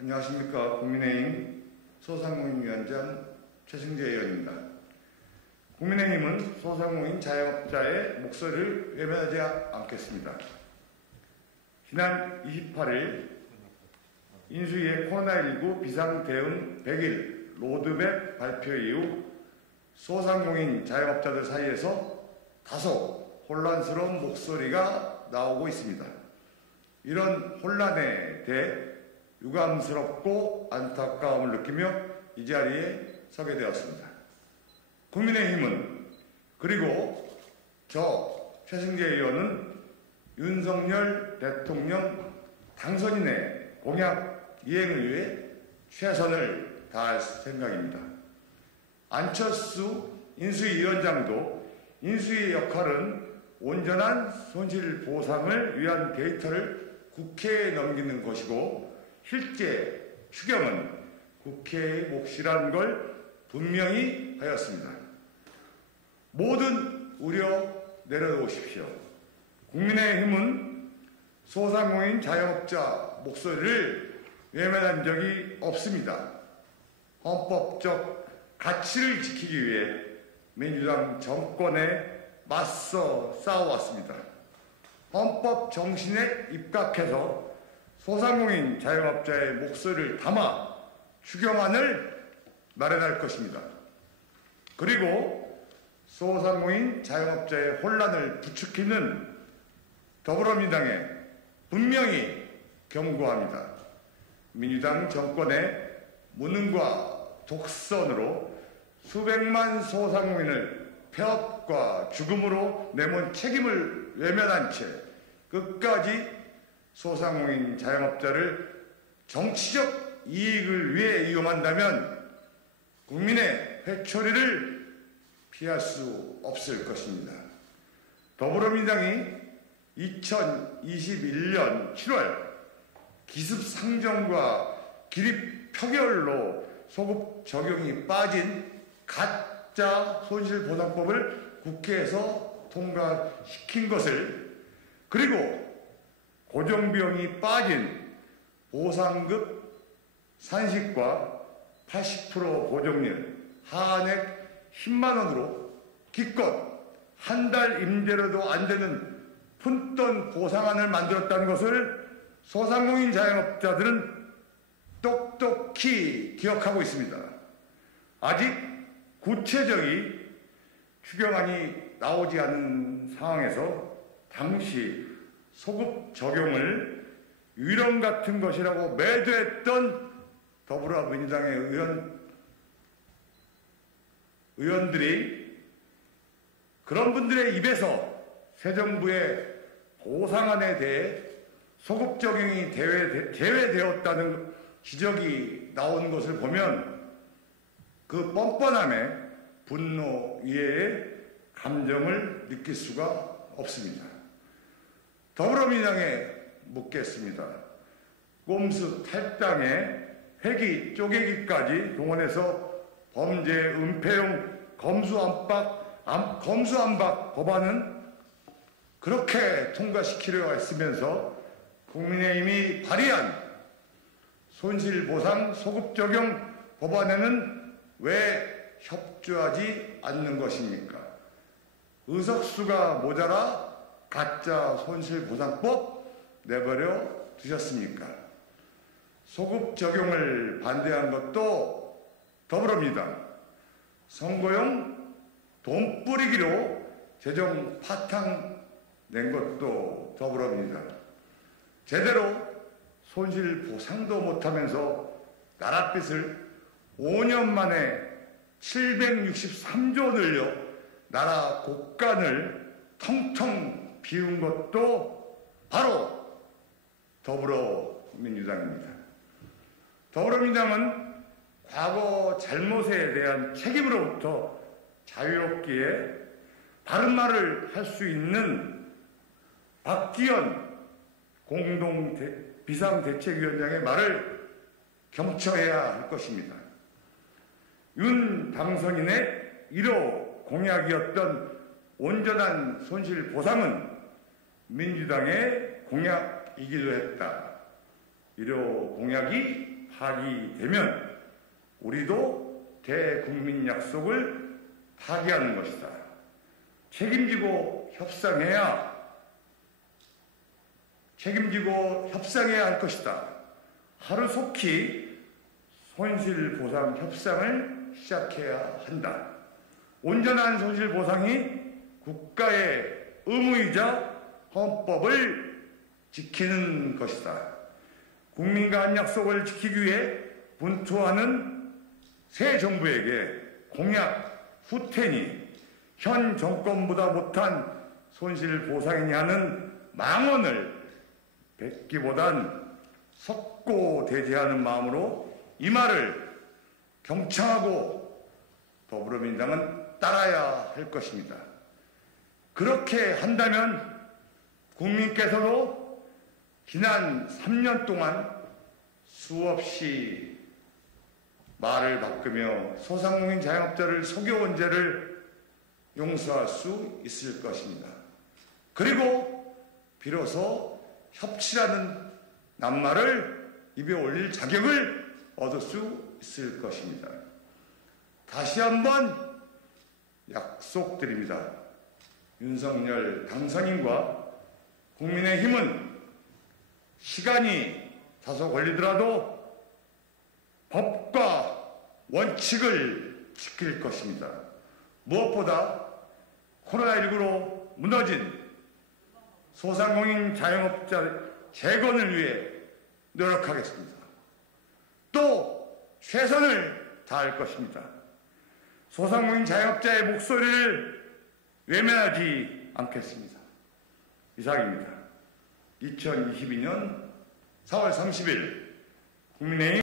안녕하십니까. 국민의힘 소상공인위원장 최승재 의원입니다. 국민의힘은 소상공인 자영업자의 목소리를 외면하지 않겠습니다. 지난 28일 인수위의 코로나19 비상대응 100일 로드맵 발표 이후 소상공인 자영업자들 사이에서 다소 혼란스러운 목소리가 나오고 있습니다. 이런 혼란에 대해 유감스럽고 안타까움을 느끼며 이 자리에 서게 되었습니다. 국민의힘은 그리고 저 최승재 의원은 윤석열 대통령 당선인의 공약 이행을 위해 최선을 다할 생각입니다. 안철수 인수위원장도 인수위의 역할은 온전한 손실보상을 위한 데이터를 국회에 넘기는 것이고 실제 추경은 국회의 몫이라는 걸 분명히 하였습니다. 모든 우려 내려놓으십시오. 국민의힘은 소상공인 자영업자 목소리를 외면한 적이 없습니다. 헌법적 가치를 지키기 위해 민주당 정권에 맞서 싸워왔습니다. 헌법 정신에 입각해서 소상공인 자영업자의 목소리를 담아 추경안을 마련할 것입니다. 그리고 소상공인 자영업자의 혼란을 부추기는 더불어민주당에 분명히 경고합니다. 민주당 정권의 무능과 독선으로 수백만 소상공인을 폐업과 죽음으로 내몬 책임을 외면한 채 끝까지 소상공인 자영업자를 정치적 이익을 위해 이용한다면 국민의 회초리를 피할 수 없을 것입니다. 더불어민주당이 2021년 7월 기습상정과 기립 표결로 소급 적용이 빠진 가짜 손실보상법을 국회에서 통과시킨 것을, 그리고 고정비용이 빠진 보상급 산식과 80% 보정률, 한액 10만원으로 기껏 한 달 임대료도 안 되는 푼돈 보상안을 만들었다는 것을 소상공인 자영업자들은 똑똑히 기억하고 있습니다. 아직 구체적인 추경안이 나오지 않은 상황에서 당시 소급 적용을 위령 같은 것이라고 매도했던 더불어민주당의 의원들이 그런 분들의 입에서 새 정부의 보상안에 대해 소급 적용이 제외되었다는 지적이 나온 것을 보면 그 뻔뻔함에 분노 이외에 감정을 느낄 수가 없습니다. 더불어민주당에 묻겠습니다. 꼼수 탈당에 회기 쪼개기까지 동원해서 범죄 은폐용 검수안박 법안은 그렇게 통과시키려 했으면서 국민의힘이 발의한 손실보상 소급적용 법안에는 왜 협조하지 않는 것입니까? 의석수가 모자라 가짜 손실보상법 내버려 두셨습니까? 소급 적용을 반대한 것도 더불어민주당, 선거용 돈 뿌리기로 재정 파탄 낸 것도 더불어민주당, 제대로 손실보상도 못하면서 나랏빚을 5년 만에 763조 늘려 나라 곳간을 텅텅 비운 것도 바로 더불어민주당입니다. 더불어민주당은 과거 잘못에 대한 책임으로부터 자유롭기에 바른 말을 할 수 있는 박지원 비상대책위원장의 말을 경처해야 할 것입니다. 윤 당선인의 1호 공약이었던 온전한 손실보상은 민주당의 공약이기도 했다. 1호 공약이 파기되면 우리도 대국민 약속을 파기하는 것이다. 책임지고 협상해야 할 것이다. 하루속히 손실보상 협상을 시작해야 한다. 온전한 손실보상이 국가의 의무이자 헌법을 지키는 것이다. 국민과 한 약속을 지키기 위해 분투하는 새 정부에게 공약 후퇴니 현 정권보다 못한 손실보상이냐 하는 망언을 뱉기보단 석고대죄하는 마음으로 이 말을 경청하고 더불어민주당은 따라야 할 것입니다. 그렇게 한다면 국민께서도 지난 3년 동안 수없이 말을 바꾸며 소상공인 자영업자를 속여온 죄를 용서할 수 있을 것입니다. 그리고 비로소 협치라는 낱말을 입에 올릴 자격을 얻을 수 있을 것입니다. 다시 한번 약속드립니다. 윤석열 당선인과 국민의힘은 시간이 다소 걸리더라도 법과 원칙을 지킬 것입니다. 무엇보다 코로나19로 무너진 소상공인 자영업자 재건을 위해 노력하겠습니다. 또 최선을 다할 것입니다. 소상공인 자영업자의 목소리를 외면하지 않겠습니다. 이상입니다. 2022년 4월 30일 국민의힘